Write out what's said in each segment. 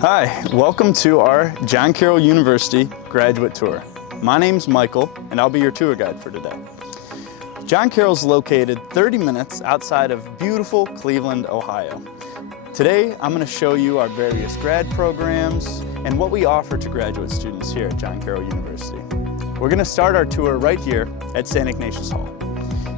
Hi, welcome to our John Carroll University graduate tour. My name's Michael, and I'll be your tour guide for today. John Carroll's located 30 minutes outside of beautiful Cleveland, Ohio. Today, I'm going to show you our various grad programs and what we offer to graduate students here at John Carroll University. We're going to start our tour right here at St. Ignatius Hall.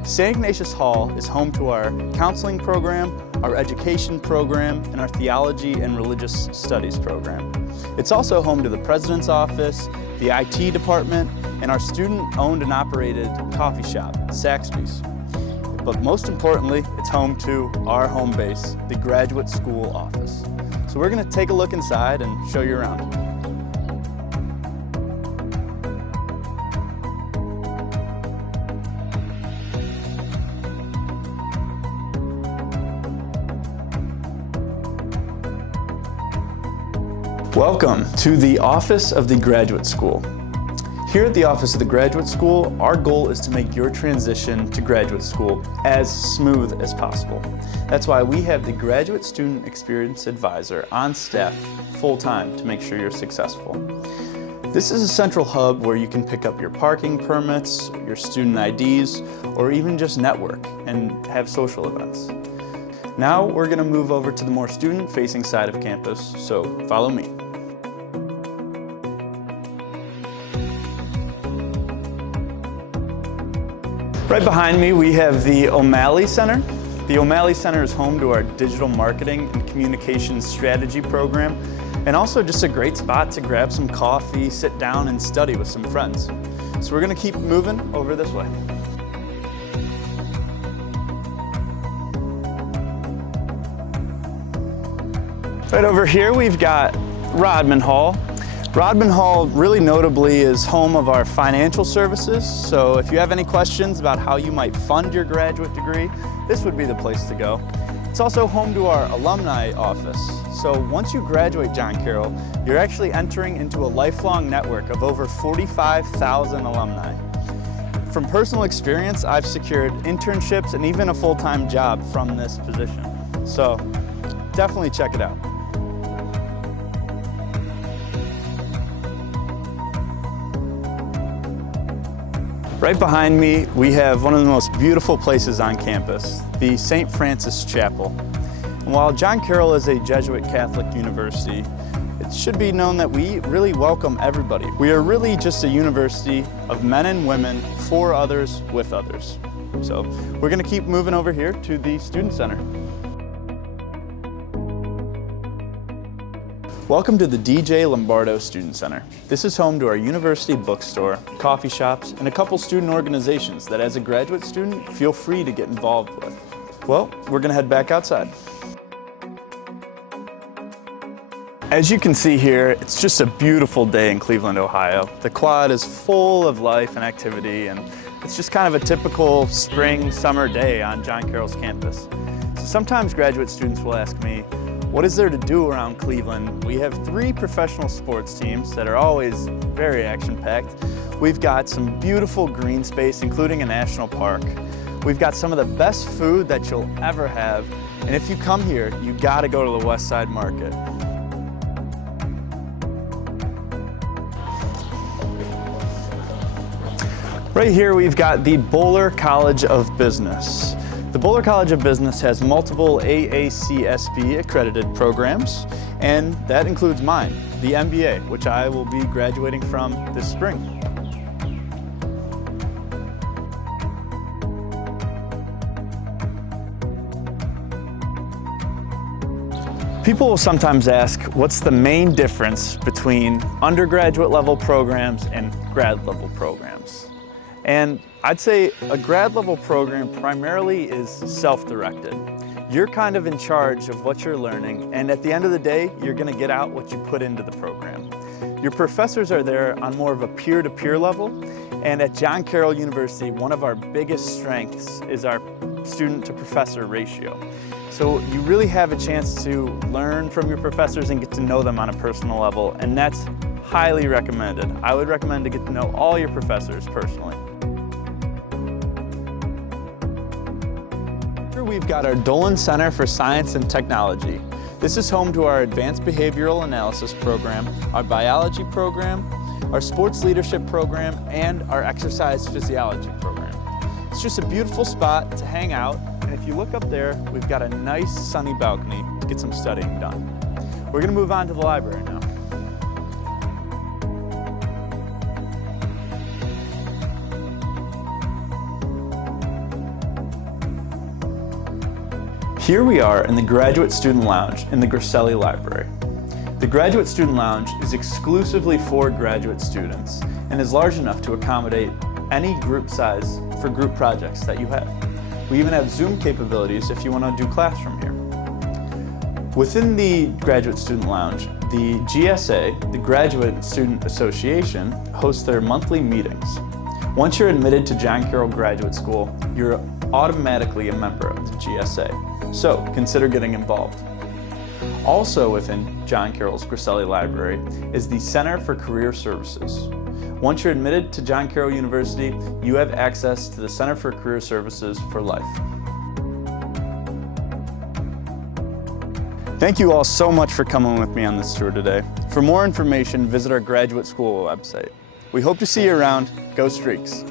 St. Ignatius Hall is home to our counseling program, our education program, and our theology and religious studies program. It's also home to the president's office, the IT department, and our student-owned and operated coffee shop, Saxby's. But most importantly, it's home to our home base, the graduate school office. So we're going to take a look inside and show you around. Welcome to the Office of the Graduate School. Here at the Office of the Graduate School, our goal is to make your transition to graduate school as smooth as possible. That's why we have the Graduate Student Experience Advisor on staff full-time to make sure you're successful. This is a central hub where you can pick up your parking permits, your student IDs, or even just network and have social events. Now we're going to move over to the more student-facing side of campus, so follow me. Right behind me we have the O'Malley Center. The O'Malley Center is home to our digital marketing and communications strategy program, and also just a great spot to grab some coffee, sit down, and study with some friends. So we're going to keep moving over this way. Right over here we've got Rodman Hall. Rodman Hall really notably is home of our financial services, so if you have any questions about how you might fund your graduate degree, this would be the place to go. It's also home to our alumni office, so once you graduate John Carroll, you're actually entering into a lifelong network of over 45,000 alumni. From personal experience, I've secured internships and even a full-time job from this position, so definitely check it out. Right behind me, we have one of the most beautiful places on campus, the St. Francis Chapel. And while John Carroll is a Jesuit Catholic university, it should be known that we really welcome everybody. We are really just a university of men and women for others, with others. So we're going to keep moving over here to the Student Center. Welcome to the DJ Lombardo Student Center. This is home to our university bookstore, coffee shops, and a couple student organizations that as a graduate student, feel free to get involved with. Well, we're gonna head back outside. As you can see here, it's just a beautiful day in Cleveland, Ohio. The quad is full of life and activity, and it's just kind of a typical spring, summer day on John Carroll's campus. So sometimes graduate students will ask me, what is there to do around Cleveland? We have 3 professional sports teams that are always very action-packed. We've got some beautiful green space, including a national park. We've got some of the best food that you'll ever have. And if you come here, you gotta go to the West Side Market. Right here, we've got the Boler College of Business. The Boler College of Business has multiple AACSB accredited programs, and that includes mine, the MBA, which I will be graduating from this spring. People will sometimes ask, what's the main difference between undergraduate level programs and grad level programs? And I'd say a grad level program primarily is self-directed. You're kind of in charge of what you're learning, and at the end of the day, you're going to get out what you put into the program. Your professors are there on more of a peer-to-peer level, and at John Carroll University, one of our biggest strengths is our student-to-professor ratio. So you really have a chance to learn from your professors and get to know them on a personal level, and that's highly recommended. I would recommend to get to know all your professors personally. we've got our Dolan Center for Science and Technology. This is home to our Advanced Behavioral Analysis program, our Biology program, our Sports Leadership program, and our Exercise Physiology program. It's just a beautiful spot to hang out, and if you look up there, we've got a nice sunny balcony to get some studying done. We're going to move on to the library now. Here we are in the Graduate Student Lounge in the Grasselli Library. The Graduate Student Lounge is exclusively for graduate students and is large enough to accommodate any group size for group projects that you have. We even have Zoom capabilities if you want to do class from here. Within the Graduate Student Lounge, the GSA, the Graduate Student Association, hosts their monthly meetings. Once you're admitted to John Carroll Graduate School, you're automatically a member of the GSA. So consider getting involved. Also within John Carroll's Grasselli Library is the Center for Career Services. Once you're admitted to John Carroll University, you have access to the Center for Career Services for life. Thank you all so much for coming with me on this tour today. For more information, visit our graduate school website. We hope to see you around. Go Streaks!